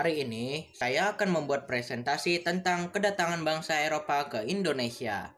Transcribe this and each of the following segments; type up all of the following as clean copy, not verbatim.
Hari ini saya akan membuat presentasi tentang kedatangan bangsa Eropa ke Indonesia.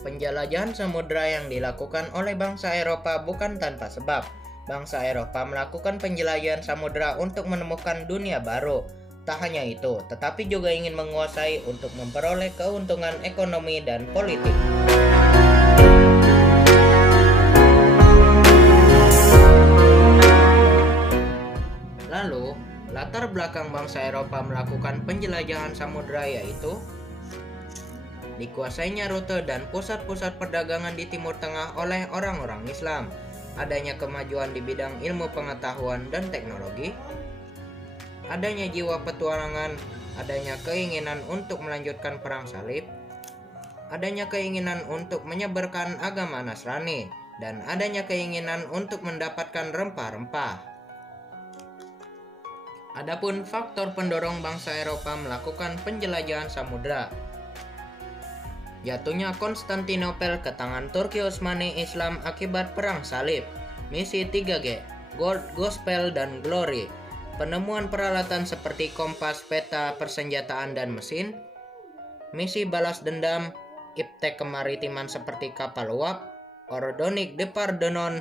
Penjelajahan samudera yang dilakukan oleh bangsa Eropa bukan tanpa sebab. Bangsa Eropa melakukan penjelajahan samudera untuk menemukan dunia baru. Tak hanya itu, tetapi juga ingin menguasai untuk memperoleh keuntungan ekonomi dan politik. Lalu, latar belakang bangsa Eropa melakukan penjelajahan samudera yaitu dikuasainya rute dan pusat-pusat perdagangan di Timur Tengah oleh orang-orang Islam, adanya kemajuan di bidang ilmu pengetahuan dan teknologi, adanya jiwa petualangan, adanya keinginan untuk melanjutkan perang salib, adanya keinginan untuk menyebarkan agama Nasrani, dan adanya keinginan untuk mendapatkan rempah-rempah. Adapun faktor pendorong bangsa Eropa melakukan penjelajahan samudera: jatuhnya Konstantinopel ke tangan Turki Utsmani Islam akibat perang salib, misi 3G, Gold, Gospel, dan Glory, penemuan peralatan seperti kompas, peta, persenjataan, dan mesin, misi balas dendam, iptek kemaritiman seperti kapal uap, Ordonic Depardenon,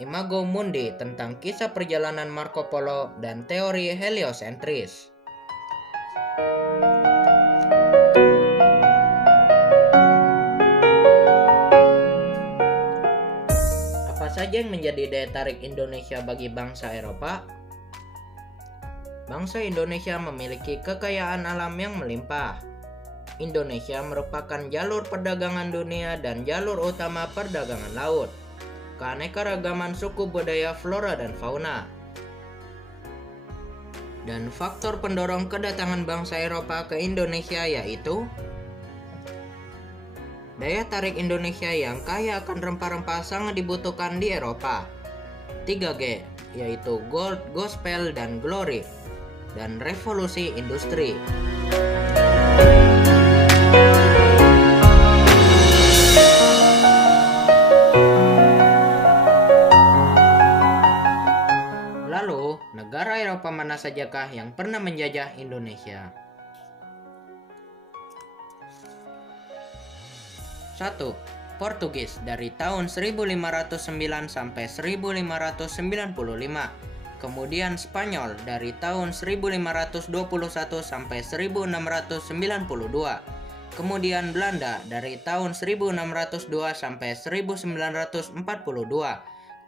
Imago Mundi tentang kisah perjalanan Marco Polo, dan teori heliosentris. Apa saja yang menjadi daya tarik Indonesia bagi bangsa Eropa? Bangsa Indonesia memiliki kekayaan alam yang melimpah. Indonesia merupakan jalur perdagangan dunia dan jalur utama perdagangan laut. Keanekaragaman suku budaya, flora, dan fauna. Dan faktor pendorong kedatangan bangsa Eropa ke Indonesia yaitu daya tarik Indonesia yang kaya akan rempah-rempah sangat dibutuhkan di Eropa. 3G, yaitu Gold, Gospel, dan Glory, dan revolusi industri. Lalu, negara Eropa mana sajakah yang pernah menjajah Indonesia? 1. Portugis dari tahun 1509 sampai 1595. Kemudian Spanyol dari tahun 1521 sampai 1692. Kemudian Belanda dari tahun 1602 sampai 1942.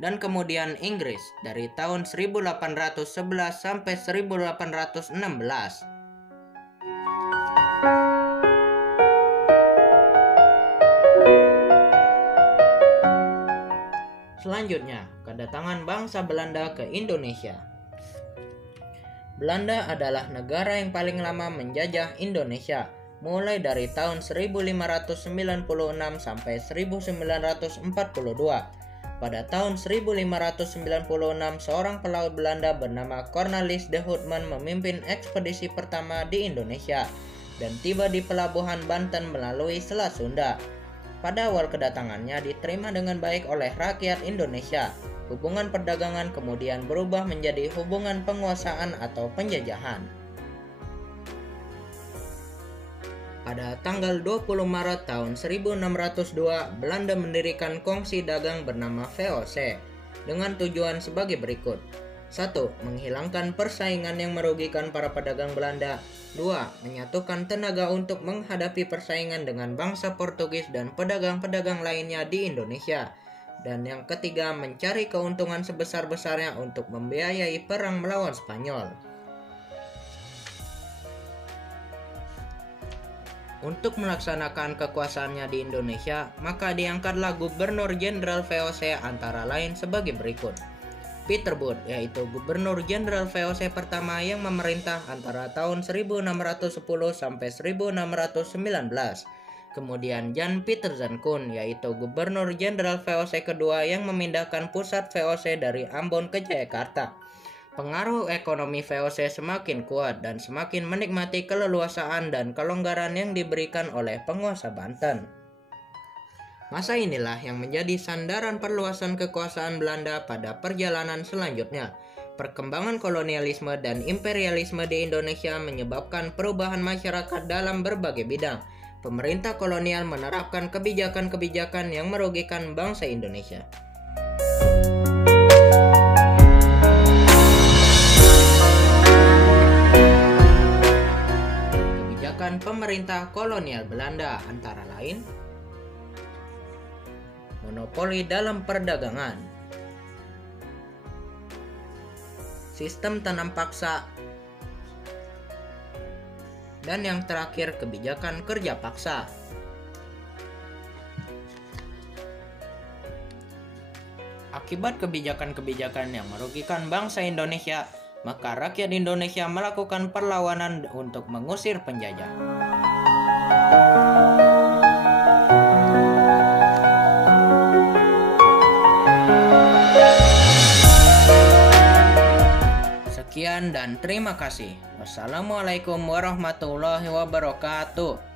Dan kemudian Inggris dari tahun 1811 sampai 1816. Selanjutnya, kedatangan bangsa Belanda ke Indonesia. Belanda adalah negara yang paling lama menjajah Indonesia, mulai dari tahun 1596 sampai 1942. Pada tahun 1596, seorang pelaut Belanda bernama Cornelis de Houtman memimpin ekspedisi pertama di Indonesia dan tiba di pelabuhan Banten melalui Selat Sunda. Pada awal kedatangannya diterima dengan baik oleh rakyat Indonesia. Hubungan perdagangan kemudian berubah menjadi hubungan penguasaan atau penjajahan. Pada tanggal 20 Maret tahun 1602, Belanda mendirikan kongsi dagang bernama VOC dengan tujuan sebagai berikut. 1. Menghilangkan persaingan yang merugikan para pedagang Belanda. 2. Menyatukan tenaga untuk menghadapi persaingan dengan bangsa Portugis dan pedagang-pedagang lainnya di Indonesia. Dan yang ketiga, mencari keuntungan sebesar-besarnya untuk membiayai perang melawan Spanyol. Untuk melaksanakan kekuasaannya di Indonesia, maka diangkatlah Gubernur Jenderal VOC antara lain sebagai berikut. Peter Booth, yaitu Gubernur Jenderal VOC pertama yang memerintah antara tahun 1610 sampai 1619. Kemudian Jan Pieterszoon Koen, yaitu Gubernur Jenderal VOC kedua yang memindahkan pusat VOC dari Ambon ke Jayakarta. Pengaruh ekonomi VOC semakin kuat dan semakin menikmati keleluasaan dan kelonggaran yang diberikan oleh penguasa Banten. Masa inilah yang menjadi sandaran perluasan kekuasaan Belanda pada perjalanan selanjutnya. Perkembangan kolonialisme dan imperialisme di Indonesia menyebabkan perubahan masyarakat dalam berbagai bidang. Pemerintah kolonial menerapkan kebijakan-kebijakan yang merugikan bangsa Indonesia. Kebijakan pemerintah kolonial Belanda antara lain: monopoli dalam perdagangan, sistem tanam paksa, dan yang terakhir kebijakan kerja paksa. Akibat kebijakan-kebijakan yang merugikan bangsa Indonesia, maka rakyat Indonesia melakukan perlawanan untuk mengusir penjajah. Sekian dan terima kasih. Wassalamualaikum warahmatullahi wabarakatuh.